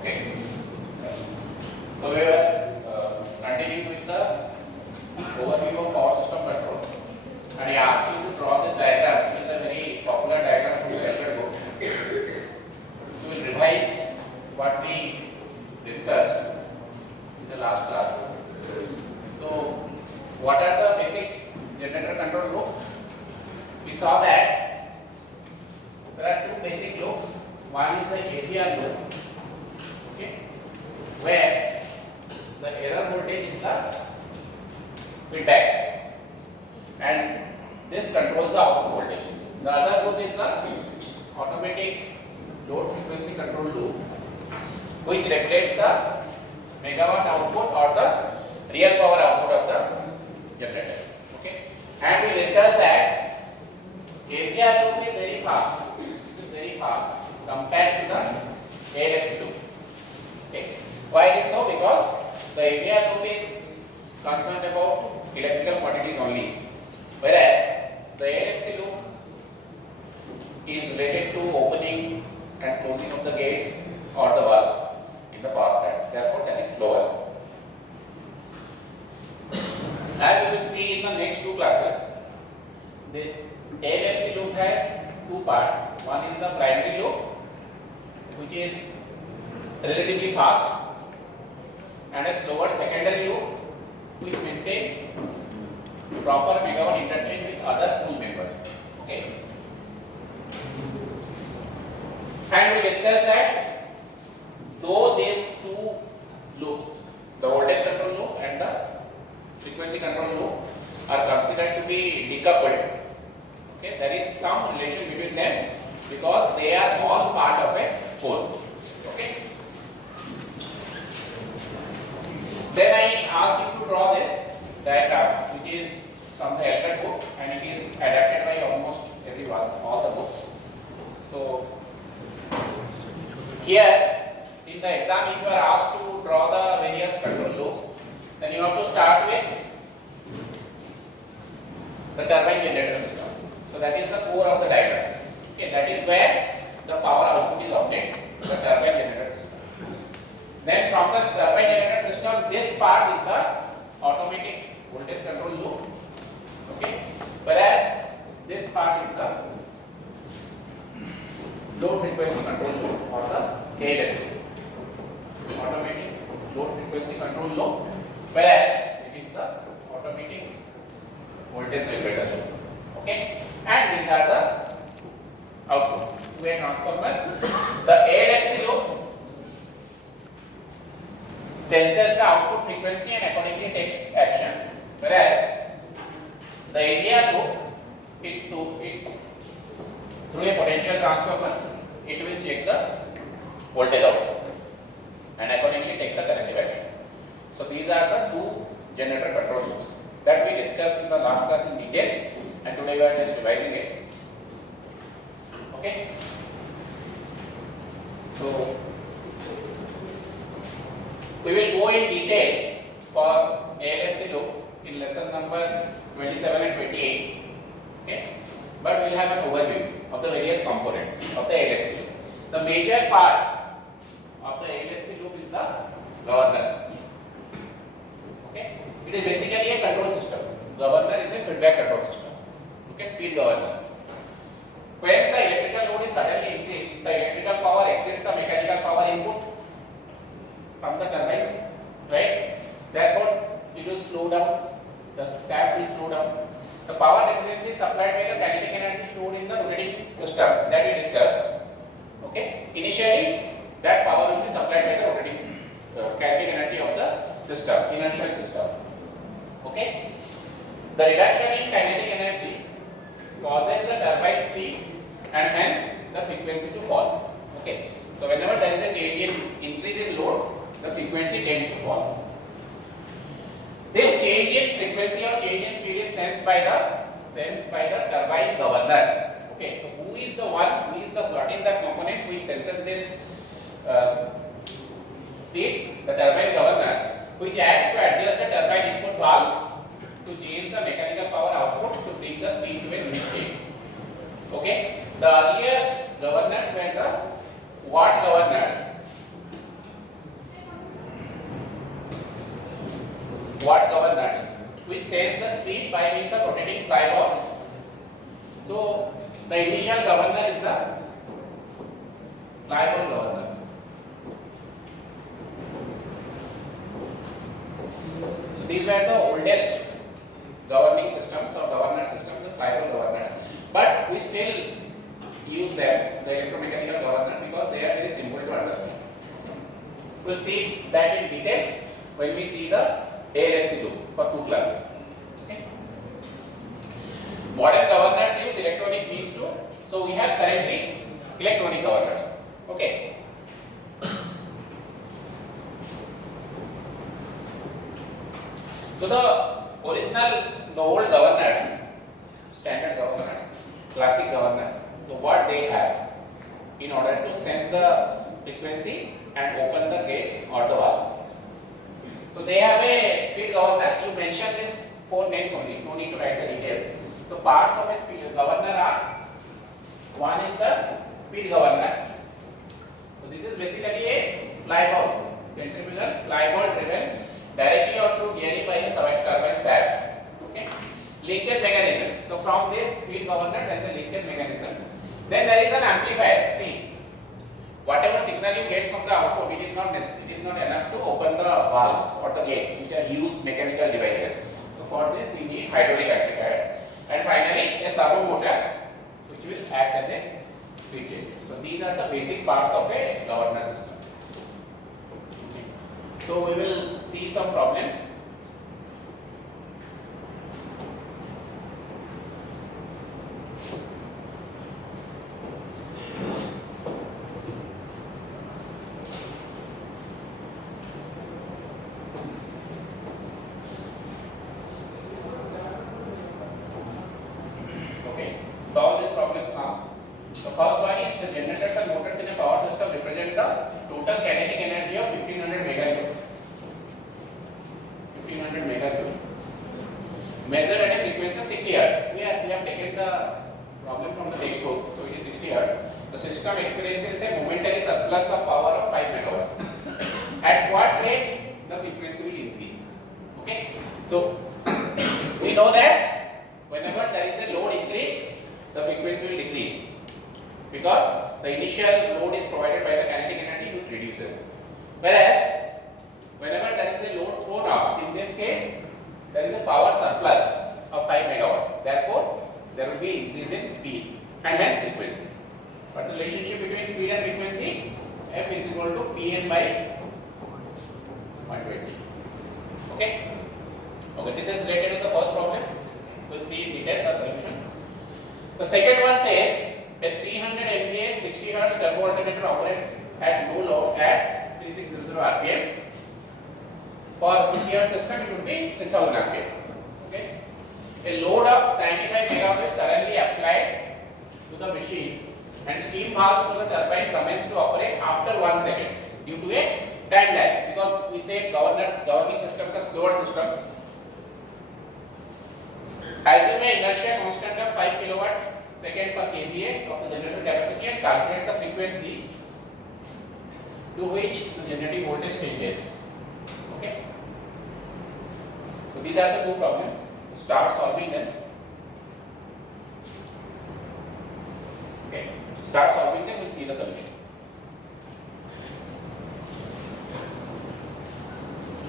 Okay. So we will continue with the overview of power system control, and I asked you to draw this diagram. This is a very popular diagram from the earlier book. We will revise what we discussed in the last class. So, what are the basic generator control loops? We saw that there are two basic loops. One is the APR loop, okay, where the error voltage is the feedback, and this controls the output voltage. The other loop is the automatic load frequency control loop, which regulates the megawatt output or the real power output of the generator. Okay, and we discussed that APR loop is very fast. It is very fast compared to the ALFC loop. Okay, why it is so? Because the APR loop is concerned about electrical quantities only, whereas the ALFC loop is related to opening and closing of the gates or the valves in the power plant. Therefore, that is slower. As you will see in the next two classes, this ALFC loop has two parts. One is the primary loop, which is relatively fast, and a slower secondary loop, which maintains proper megawatt interchange with other pool members. Okay. And we discussed that though these two loops, the voltage control loop and the frequency control loop, are considered to be decoupled, okay, there is some relation between them because they are all part of a whole. Okay. Then I asked you to draw this diagram, which is from the Elford book, and it is adapted by almost everyone, all the books. So here in the exam, if you are asked to draw the various control loops, then you have to start with the turbine generator system. So that is the core of the diagram. Okay, that is where the power output is obtained, the turbine generator system. Then from the turbine generator system, this part is the automatic voltage control loop. Okay, whereas this part is the load frequency control loop or the ALFC, automatic load frequency control loop, whereas it is the automatic voltage regulator loop. Okay, and these are the outputs to a transformer. The ALFC loop senses the output frequency and accordingly takes action, whereas the APR loop, through a potential transformer, it will check the voltage output and accordingly take the corrective action. So these are the two generator control loops that we discussed in the last class in detail, and today we are just revising it. Okay. So we will go in detail for ALFC loop in lesson number 27 and 28. Okay. But we will have an overview of the various components of the ALFC loop. The major part of the ALFC loop is the governor. Okay. It is basically a control system. Governor is a feedback control system. Okay, speed governor. When the electrical load is suddenly increased, the electrical power exceeds the mechanical power input from the turbines, right? Therefore, it will slow down. The shaft will slow down. The power deficiency is supplied by the kinetic energy stored in the rotating system that we discussed. Okay, initially that power will be supplied by the rotating kinetic energy of the system, inertial system. Okay, the reduction in kinetic energy causes the turbine speed and hence the frequency to fall. Okay, so whenever there is a change in increase in load, the frequency tends to fall. This change in frequency or change in speed is sensed by the turbine governor. Okay, so what is the component which senses this speed? The turbine governor, which acts to adjust the turbine input valve to change the mechanical power output to bring the steam to a new state. Okay, the earlier governors were the watt governors, sense the speed by means of rotating fly balls. So the initial governor is the fly ball governor. So these were the oldest governing systems or governor systems, the fly ball governors. But we still use them, the electromechanical governor, because they are very simple to understand. We'll see that in detail when we see the ALFC2 for 2 classes. Okay. Modern governors use electronic means too. So we have currently electronic governors. Okay. So the original, the old governors, standard governors, classic governors. So what they have in order to sense the frequency and open the gate or the valve. So they have a speed governor. You mention this 4 names only. No need to write the details. So parts of a speed governor are, one is the speed governor. So this is basically a fly ball, centrifugal fly ball driven directly or through gearing by the turbine shaft. Okay. Linkage mechanism. So from this speed governor there is a linkage mechanism. Then there is an amplifier. See, whatever signal you get from the output, it is not enough to open the valves or the gates, which are huge mechanical devices. So for this we need hydraulic amplifiers. And finally a servo motor, which will act as a speed changer. So these are the basic parts of a governor system. Okay. So we will see some problems. Solve these problems now. The first one is the generators and motors in a power system represent the total kinetic energy of 1500 megajoule. 1500 megajoule. Measured at a frequency of 60 Hz. We have taken the problem from the textbook, so it is 60 Hz. The system experiences a momentary surplus of power of 5 megawatt. At what rate the frequency will increase? Okay. So we know that whenever there is a load increase, the frequency will decrease because the initial load is provided by the kinetic energy which reduces. Whereas whenever there is a load thrown off, in this case there is a power surplus of 5 megawatt. Therefore, there will be increase in speed and hence frequency. But the relationship between speed and frequency, F is equal to Pn by 120. Okay. Okay. This is related to the first problem. We'll see in detail the solution. The second one says a 300 MVA 60 Hz turbo alternator operates at no load at 3600 RPM. For 50 Hz system, it would be 6000 RPM. Okay. A load of 95 megawatt is suddenly applied to the machine and steam valves for the turbine commence to operate after 1 second due to a time lag, because we say governing systems are slower systems. Assume an inertia constant of 5 kilowatt second per kVA of the generator capacity and calculate the frequency to which the generating voltage changes. Okay. So these are the 2 problems. Start solving them. Okay. Start solving them. We'll see the solution.